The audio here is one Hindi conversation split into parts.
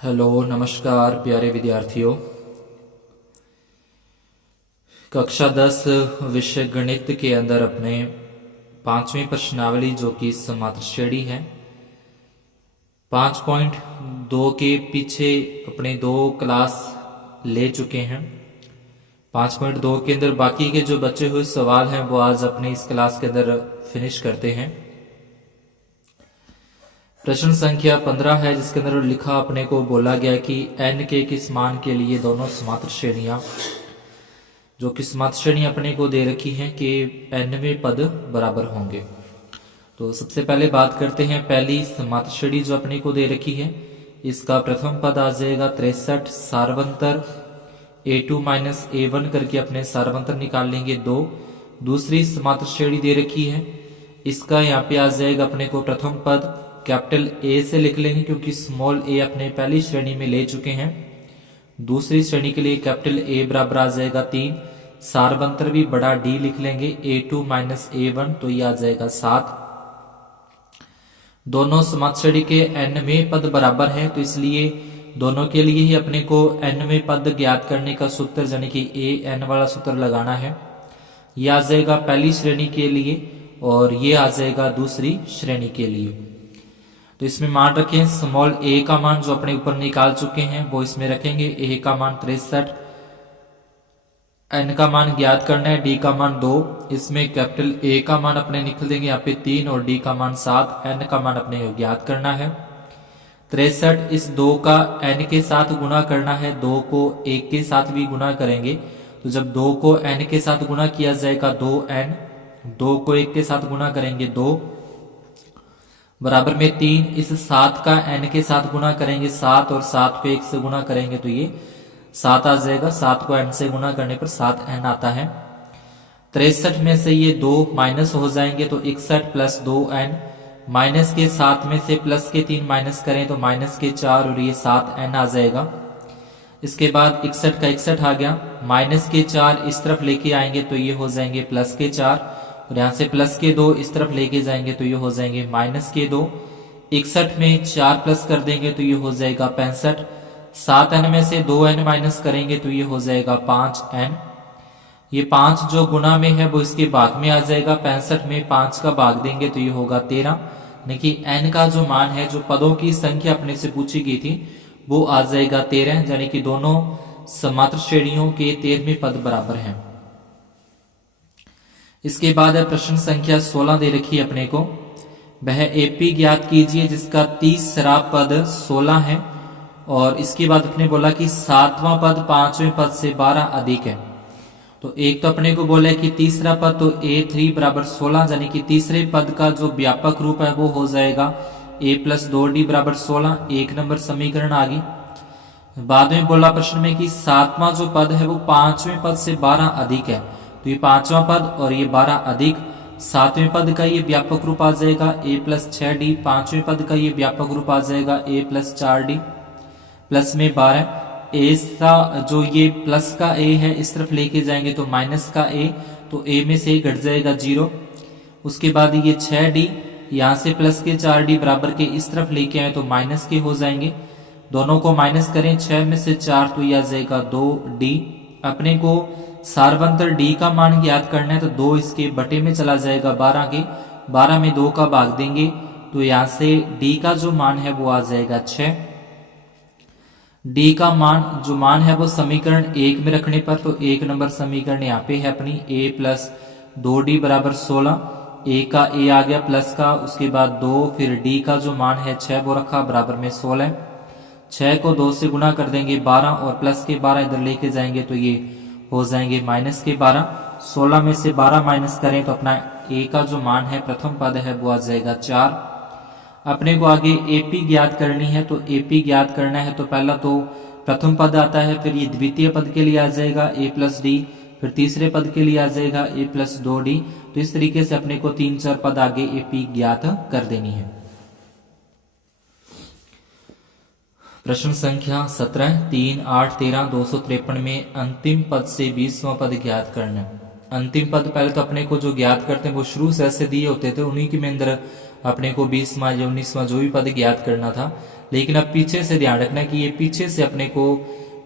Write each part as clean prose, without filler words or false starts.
हेलो नमस्कार प्यारे विद्यार्थियों। कक्षा 10 विषय गणित के अंदर अपने 5वीं प्रश्नावली जो कि समांतर श्रेणी है 5.2 के पीछे अपने 2 क्लास ले चुके हैं। 5.2 के अंदर बाकी के जो बचे हुए सवाल हैं वो आज अपने इस क्लास के अंदर फिनिश करते हैं। प्रश्न संख्या 15 है जिसके अंदर लिखा अपने को बोला गया कि n के किस मान के लिए दोनों समांतर श्रेणियां जो कि समांतर श्रेणी अपने को दे रखी हैं कि nवें पद बराबर होंगे। तो सबसे पहले बात करते हैं पहली समांतर श्रेणी जो अपने को दे रखी है। इसका प्रथम पद आ जाएगा 63 सारवंतर a2 माइनस a1 करके अपने सारवंतर निकाल लेंगे 2। दूसरी समांतर श्रेणी दे रखी है, इसका यहाँ पे आ जाएगा अपने को प्रथम पद कैपिटल ए से लिख लेंगे क्योंकि स्मॉल ए अपने पहली श्रेणी में ले चुके हैं। दूसरी श्रेणी के लिए कैपिटल ए बराबर आ जाएगा 3। सारवंतर भी बड़ा डी लिख लेंगे a2 माइनस a1 तो ये आ जाएगा 7। दोनों समांतर श्रेणी के nवें पद बराबर हैं तो इसलिए दोनों के लिए ही अपने को nवें पद ज्ञात करने का सूत्र यानी कि a n वाला सूत्र लगाना है। यह आ जाएगा पहली श्रेणी के लिए और ये आ जाएगा दूसरी श्रेणी के लिए। तो इसमें मान रखें स्मॉल a का मान जो अपने ऊपर निकाल चुके हैं वो इसमें रखेंगे। a का मान 63, n का मान ज्ञात करना है, d का मान 2। इसमें कैपिटल a का मान अपने निकल देंगे यहाँ पे 3 और d का मान 7, n का मान अपने ज्ञात करना है। 63 इस 2 का n के साथ गुणा करना है, 2 को 1 के साथ भी गुणा करेंगे। तो जब 2 को n के साथ गुणा किया जाएगा 2n, 2 को 1 के साथ गुणा करेंगे 2 बराबर में 3। इस 7 का n के साथ गुणा करेंगे 7 और 7 को 1 से गुणा करेंगे तो ये 7 आ जाएगा। 7 को n से गुणा करने पर 7n आता है। 63 में से ये 2 माइनस हो जाएंगे तो 61 प्लस 2n, माइनस के 7 में से प्लस के 3 माइनस करें तो माइनस के 4 और ये 7n आ जाएगा। इसके बाद 61 का 61 आ गया, माइनस के 4 इस तरफ लेके आएंगे तो ये हो जाएंगे प्लस के 4 और यहाँ से प्लस के 2 इस तरफ लेके जाएंगे तो ये हो जाएंगे माइनस के 2। 61 में 4 प्लस कर देंगे तो ये हो जाएगा 65। 7n में से 2n माइनस करेंगे तो ये हो जाएगा 5n। ये 5 जो गुना में है वो इसके भाग में आ जाएगा। 65 में 5 का भाग देंगे तो ये होगा 13। यानी कि n का जो मान है, जो पदों की संख्या अपने से पूछी गई थी वो आ जाएगा 13, यानी कि दोनों समांतर श्रेणियों के 13वें पद बराबर हैं। इसके बाद है प्रश्न संख्या 16 दे रखी है अपने को। वह एपी ज्ञात कीजिए जिसका तीसरा पद 16 है और इसके बाद अपने बोला कि 7वां पद 5वें पद से 12 अधिक है। तो एक तो अपने को बोला है कि तीसरा पद तो a3 बराबर 16, यानी कि तीसरे पद का जो व्यापक रूप है वो हो जाएगा a प्लस 2d बराबर 16। 1 नंबर समीकरण आ गई। बाद में बोला प्रश्न में कि 7वां जो पद है वो 5वें पद से 12 अधिक है। तो ये 5वां पद और ये 12 अधिक 7वें पद का ये व्यापक रूप आ जाएगा a प्लस 6d। 5वें पद का ये व्यापक रूप आ जाएगा a प्लस 4d प्लस में 12। a का जो ये प्लस का a है इस तरफ लेके जाएंगे तो माइनस का a, तो a में से घट जाएगा 0। उसके बाद ये 6d, यहाँ से प्लस के 4d बराबर के इस तरफ लेके आए तो माइनस के हो जाएंगे। दोनों को माइनस करें, 6 में से 4 तो ये आ जाएगा 2d। अपने को सारवंतर d का मान ज्ञात करना है तो 2 इसके बटे में चला जाएगा 12 के, 12 में 2 का भाग देंगे तो यहाँ से d का जो मान है वो आ जाएगा 6। d का मान जो मान है वो समीकरण 1 में रखने पर तो 1 नंबर समीकरण यहाँ पे है अपनी a प्लस 2d बराबर 16। a का a आ गया प्लस का, उसके बाद 2, फिर d का जो मान है 6 वो रखा बराबर में 16। 6 को 2 से गुणा कर देंगे 12 और प्लस के 12 इधर लेके जाएंगे तो ये हो जाएंगे माइनस के 12। 16 में से 12 माइनस करें तो अपना a का जो मान है प्रथम पद है वो आ जाएगा 4। अपने को आगे AP ज्ञात करनी है तो AP ज्ञात करना है तो पहला तो प्रथम पद आता है, फिर ये द्वितीय पद के लिए आ जाएगा a प्लस d, फिर तीसरे पद के लिए आ जाएगा a प्लस 2d। तो इस तरीके से अपने को 3-4 पद आगे AP ज्ञात कर देनी है। प्रश्न संख्या 17 3, 8, 13, 253 में अंतिम पद से 20वां पद ज्ञात करना। अंतिम पद पहले तो अपने को जो ज्ञात करते हैं वो शुरू से ऐसे दिए होते थे, उन्हीं के में अंदर अपने को 20वां या 19वां जो भी पद ज्ञात करना था। लेकिन अब पीछे से ध्यान रखना कि ये पीछे से अपने को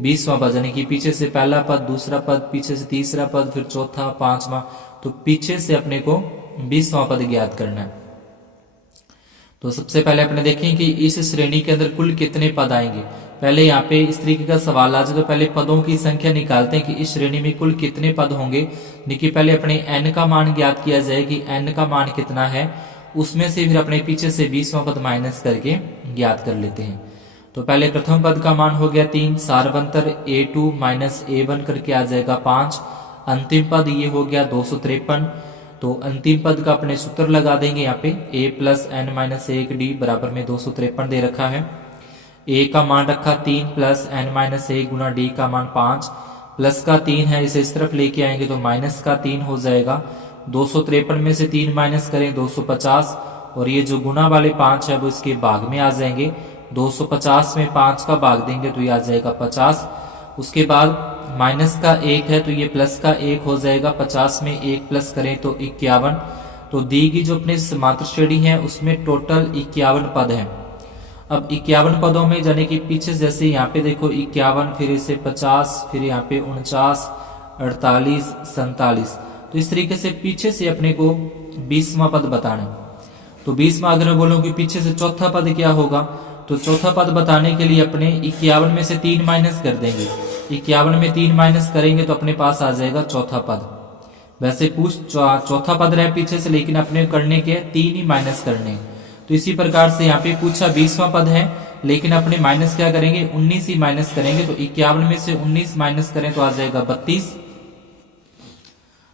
20वां पद, यानी कि पीछे से पहला पद, दूसरा पद, पीछे से तीसरा पद, फिर चौथा, पांचवा, तो पीछे से अपने को 20वां पद ज्ञात करना है। तो सबसे पहले अपने देखें कि इस श्रेणी के अंदर कुल कितने पद आएंगे। पहले यहाँ पे इस तरीके का सवाल आ जाए तो पहले पदों की संख्या निकालते हैं कि इस श्रेणी में कुल कितने पद होंगे। देखिए पहले अपने n का मान ज्ञात किया जाए कि n का मान कितना है, उसमें से फिर अपने पीछे से 20वां पद माइनस करके ज्ञात कर लेते हैं। तो पहले प्रथम पद का मान हो गया 3, सारवंतर a2 माइनस a1 करके आ जाएगा 5। अंतिम पद ये हो गया 253। तो अंतिम पद का अपने सूत्र लगा देंगे यहाँ पे a plus n minus 1d बराबर में 253 दे रखा है। a का मान रखा 3 प्लस n माइनस 1 गुना d का मान 5, प्लस का 3 है, इसे इस तरफ लेके आएंगे तो माइनस का 3 हो जाएगा। 253 में से 3 माइनस करें 250, और ये जो गुना वाले 5 है वो इसके भाग में आ जाएंगे। 250 में 5 का भाग देंगे तो ये आ जाएगा 50। उसके बाद माइनस का 1 है तो ये प्लस का 1 हो जाएगा। 50 में 1 प्लस करें तो 51। तो दी गई जो अपने समांतर श्रेणी है उसमें टोटल 51 पद है। अब 51 पदों में जाने कि पीछे जैसे यहाँ पे देखो 51, फिर इसे 50, फिर यहाँ पे 49, 48, 47, तो इस तरीके से पीछे से अपने को 20वां पद बताना है। तो 20वां अगर मैं बोलूं कि पीछे से चौथा पद क्या होगा, तो चौथा पद बताने के लिए अपने 51 में से 3 माइनस कर देंगे। 51 में 3 माइनस करेंगे तो अपने पास आ जाएगा चौथा पद। वैसे चौथा पद रहे पीछे से, लेकिन अपने करने के 3 ही माइनस करने। तो इसी प्रकार से यहाँ पे पूछा 20वां पद है, लेकिन अपने माइनस क्या करेंगे, 19 ही माइनस करेंगे। तो 51 में से 19 माइनस करें तो आ जाएगा 32।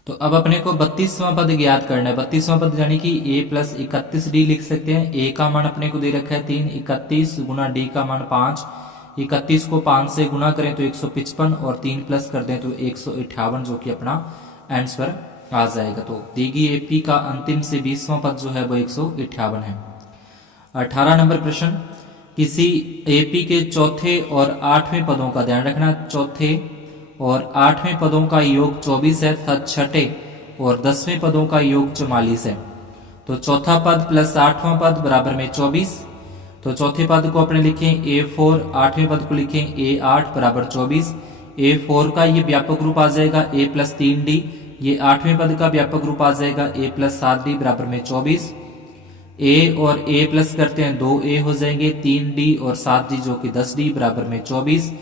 तो अब अपने को 32वां पद ज्ञात करना है। 32वां पद यानी कि a प्लस 31d लिख सकते हैं। a का मान अपने को दे रखा है 3, 31 गुना d का मान 5। 31 को 5 से गुना करें तो 155, और 3 प्लस कर दें तो 158, जो कि अपना आंसर आ जाएगा। तो दी गई एपी का अंतिम से 20वां पद जो है वो 158 है। 18 नंबर प्रश्न, किसी एपी के चौथे और 8वें पदों का ध्यान रखना। चौथे और 8वें पदों का योग 24 है तथा छठे और 10वें पदों का योग 44 है। तो चौथा पद प्लस 8वां पद बराबर में 24। तो चौथे पद को अपने लिखें a4, 8वें पद को लिखें a8 बराबर 24। a4 का ये व्यापक रूप आ जाएगा a प्लस 3d, ये 8वें पद का व्यापक रूप आ जाएगा a प्लस 7d बराबर में 24। a और a प्लस करते हैं 2a हो जाएंगे, 3d और 7d जो कि 10d बराबर में 24।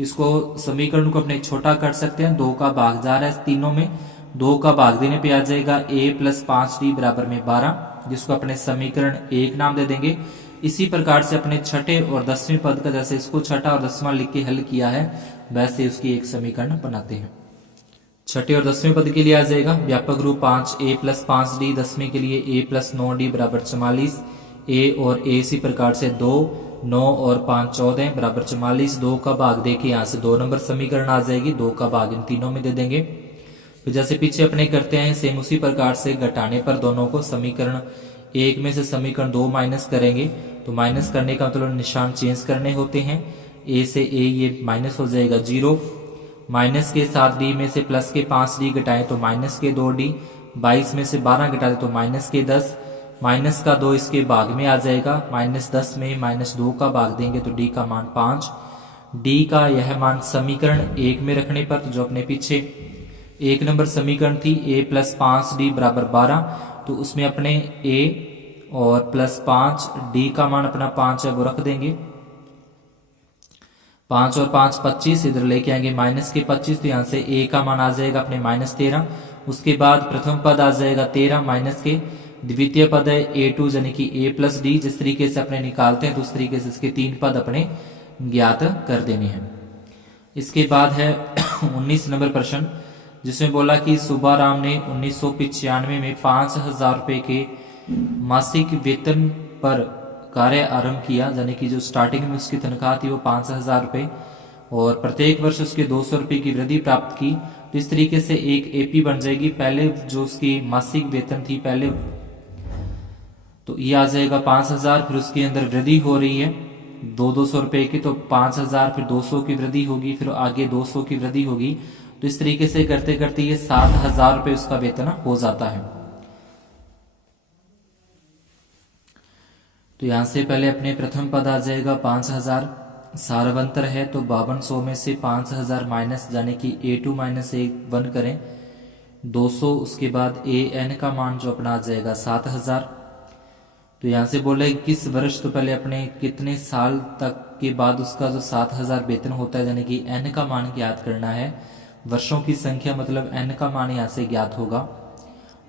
इसको समीकरण को अपने छोटा कर सकते हैं, 2 का भाग जा रहा है तीनों में, 2 का भाग देने पे आ जाएगा a प्लस 5d बराबर में 12, जिसको अपने समीकरण 1 नाम दे देंगे। इसी प्रकार से अपने छठे और 10वें पद का जैसे इसको छठा और 10वां लिख के हल किया है, वैसे उसकी एक समीकरण बनाते हैं। छठे और 10वें पद के लिए आ जाएगा व्यापक रूप 5a प्लस 5d, 10वें के लिए a प्लस 9d बराबर 44। a और a इसी प्रकार से 2, 9 और 5 14 बराबर 44। 2 का भाग देके यहाँ से 2 नंबर समीकरण आ जाएगी, 2 का भाग इन तीनों में दे देंगे। फिर जैसे पीछे अपने करते हैं सेम उसी प्रकार से घटाने पर दोनों को समीकरण 1 में से समीकरण 2 माइनस करेंगे। तो माइनस करने का मतलब निशान चेंज करने होते हैं। a से a ये माइनस हो जाएगा 0, माइनस के 7d में से प्लस के 5d घटाएं तो माइनस के 2d, 22 में से 12 घटा दे तो माइनस के 10, माइनस का 2 इसके भाग में आ जाएगा। -10 में -2 का भाग देंगे तो d का मान 5। d का यह मान समीकरण 1 में रखने पर, तो जो अपने पीछे 1 नंबर समीकरण थी a प्लस 5d बराबर 12, तो उसमें अपने a और प्लस 5 d का मान अपना 5 है वो रख देंगे। 5 और 5 25, इधर लेके आएंगे माइनस के 25, तो यहाँ से a का मान आ जाएगा अपने -13। उसके बाद प्रथम पद आ जाएगा 13 माइनस के, द्वितीय पद है a2 यानी कि a प्लस d। जिस तरीके से अपने निकालते हैं तो उस तरीके से इसके 3 पद अपने ज्ञात कर देने हैं। इसके बाद है 19 नंबर प्रश्न, जिसमें बोला कि सुब्बाराम ने 1995 में 5,000 रुपए के मासिक वेतन पर कार्य आरंभ किया, यानी कि जो स्टार्टिंग में उसकी तनख्वाह थी वो 5,000 रुपए, और प्रत्येक वर्ष उसके 200 रुपए की वृद्धि प्राप्त की। तो इस तरीके से एक एपी बन जाएगी। पहले जो उसकी मासिक वेतन थी पहले तो ये आ जाएगा 5,000, फिर उसके अंदर वृद्धि हो रही है 200 रुपए की, तो 5,000 फिर 200 की वृद्धि होगी, फिर आगे 200 की वृद्धि होगी। तो तो इस तरीके से करते करते ये 7,000 रुपये उसका वेतन हो जाता है। तो यहां से पहले अपने प्रथम पद आ जाएगा 5,000, सारवंतर है तो 5200 में से 5,000 माइनस, यानी कि A2 माइनस A1 करें 200, उसके बाद AN का मान जो अपना आ जाएगा 7,000। तो यहां से बोले किस वर्ष, तो पहले अपने कितने साल तक के बाद उसका जो 7,000 वेतन होता है, यानी कि N का मान ज्ञात करना है। वर्षों की संख्या मतलब N का मान यहां से ज्ञात होगा।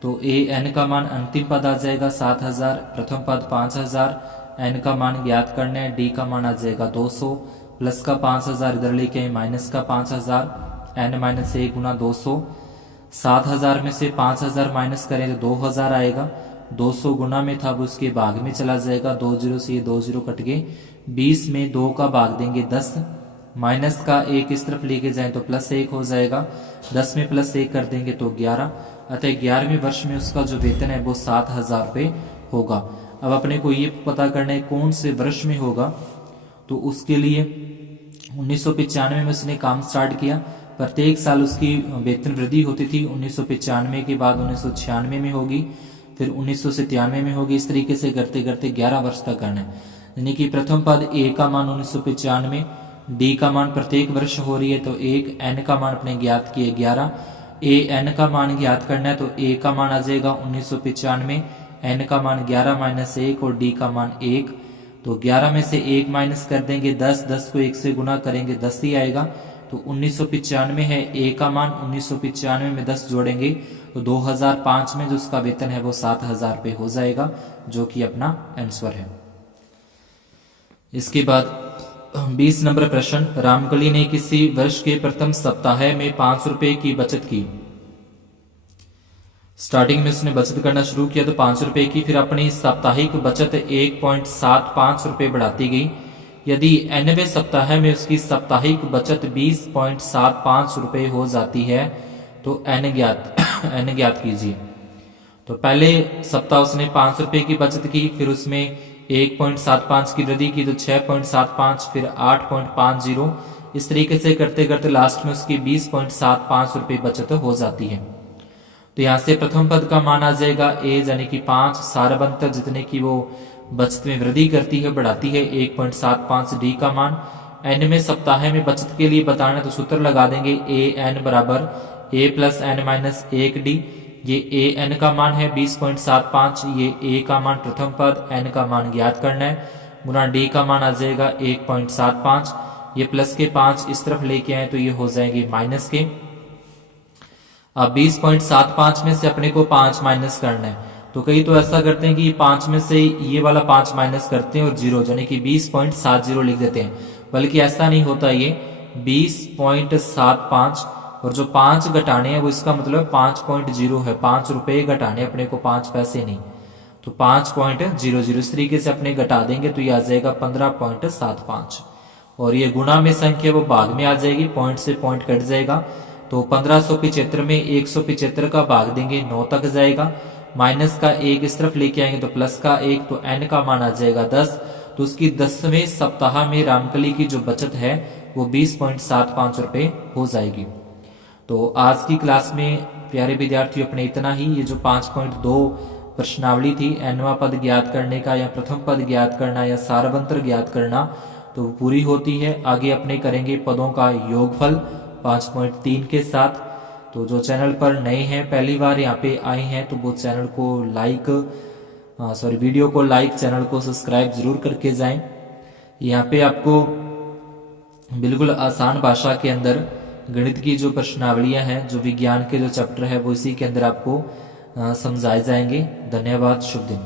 तो AN का मान अंतिम पद आ जाएगा 7,000, प्रथम पद 5,000, N का मान ज्ञात करना है, D का मान आ जाएगा 200, प्लस का 5,000 इधर लेके आए माइनस का 5,000, N माइनस 1 गुना 200, 7,000 में से 5,000 माइनस करें तो 2,000 आएगा, 200 गुना में था वो उसके भाग में चला जाएगा, 2 जीरो से ये 2 जीरो कट गए, 20 में 2 का भाग देंगे 10, माइनस का 1 इस तरफ लेके जाएं तो प्लस 1 हो जाएगा, 10 में प्लस 1 कर देंगे तो 11, अतः 11वें वर्ष में उसका जो वेतन है वो 7,000 रुपये होगा। अब अपने को ये पता करना है कौन से वर्ष में होगा, तो उसके लिए 1995 में उसने काम स्टार्ट किया, प्रत्येक साल उसकी वेतन वृद्धि होती थी, 1995 के बाद 1996 में होगी, फिर 1997 में होगी, इस तरीके से करते करते 11 वर्ष तक करना है। यानी कि प्रथम पद A का मान 1995, D का मान प्रत्येक वर्ष हो रही है तो 1, N का मान अपने ज्ञात किए 11, AN का मान ज्ञात करना है तो A का मान आ जाएगा 1995, N का मान 11 माइनस 1 और D का मान 1, तो 11 में से 1 माइनस कर देंगे 10, 10 को 1 से गुना करेंगे 10 ही आएगा, तो 1995 है A का मान, 1995 में 10 जोड़ेंगे तो 2005 में जो उसका वेतन है वो 7,000 रुपये हो जाएगा, जो कि अपना आंसर है। इसके बाद 20 नंबर प्रश्न, रामकली ने किसी वर्ष के प्रथम सप्ताह में 5 रुपए की बचत की। स्टार्टिंग में उसने बचत करना शुरू किया तो 5 रुपए की, फिर अपनी साप्ताहिक बचत 1.75 रुपए बढ़ाती गई। यदि 90वें सप्ताह में उसकी साप्ताहिक बचत 20.75 रुपए हो जाती है तो n ज्ञात कीजिए। तो पहले सप्ताह उसने 5 रुपए की बचत की, फिर उसमें 1.75 की वृद्धि की तो 6.75, फिर 8.50, इस तरीके से करते करते लास्ट में उसकी 20.75 रुपए बचत हो जाती है। तो यहां से प्रथम पद का मान आ जाएगा A, यानी कि 5, सारबंतर जितने की वो बचत में वृद्धि करती है बढ़ाती है 1.75, D का मान, N में सप्ताह में बचत के लिए बताना तो सूत्र लगा देंगे AN बराबर A plus N minus 1D, ये AN का मान है 20.75, ये A का मान प्रथम पद, N का मान ज्ञात करना है, गुना D का मान आ जाएगा 1.75, ये प्लस के 5 इस तरफ लेके आए तो ये हो जाएंगे माइनस के। अब 20.75 में से अपने को 5 माइनस करना है, तो कई तो ऐसा करते हैं कि 5 में से ये वाला 5 माइनस करते हैं और 0 यानी कि 20.70 लिख देते हैं, बल्कि ऐसा नहीं होता, ये 20.75 और जो 5 घटाने हैं वो इसका मतलब 5.0 है, 5 रुपए घटाने अपने को 5 पैसे नहीं, तो 5.00 इस तरीके से अपने घटा देंगे तो ये आ जाएगा 15.75, और ये गुणा में संख्या वो भाग में आ जाएगी, पॉइंट से पॉइंट कट जाएगा, तो 1575 में 175 का भाग देंगे 9 तक जाएगा, माइनस का 1 इस तरफ लेके आएंगे तो प्लस का 1, तो n का मान आ जाएगा 10, तो उसकी 10वें सप्ताह में रामकली की जो बचत है वो 20.75 रुपए हो जाएगी। तो आज की क्लास में प्यारे विद्यार्थियों अपने इतना ही, ये जो 5.2 प्रश्नावली थी nवां पद ज्ञात करने का या प्रथम पद ज्ञात करना या सारवंतर ज्ञात करना, तो पूरी होती है। आगे अपने करेंगे पदों का योगफल 5.3 के साथ। तो जो चैनल पर नए हैं, पहली बार यहाँ पे आए हैं, तो वो चैनल को वीडियो को लाइक, चैनल को सब्सक्राइब जरूर करके जाएं। यहाँ पे आपको बिल्कुल आसान भाषा के अंदर गणित की जो प्रश्नावलियां हैं, जो विज्ञान के जो चैप्टर है वो इसी के अंदर आपको समझाए जाएंगे। धन्यवाद, शुभ दिन।